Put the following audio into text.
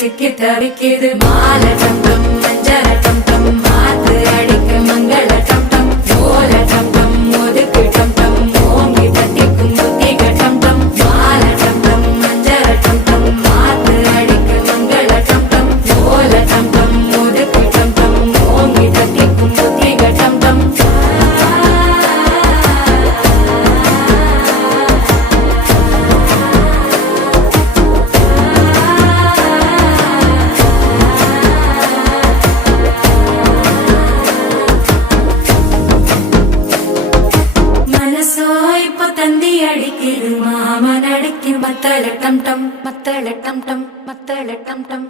சிக்கி தவிக்கிது மால டம் டம் மஞ்சள டம் டம் மாத்து அடிக்க மங்கள டம் டம் ஓல டம் டம் ஒதுக்கு டம் டம் ஓங்கி தட்டிக்கும் புத்திக டம் டம் மால டம் டம் மஞ்சள டம் டம் மாத்து அடிக்க மங்கள டம் டம் ஓல டம் டம் ஒதுக்கு டம் டம் ஓங்கி தட்டிக்கும் புத்திக டம் டம் தந்தி அடிக்குது மாமன் அடிக்கும் மத்தள டம் டம் மத்தள டம் டம் மத்தள டம் டம்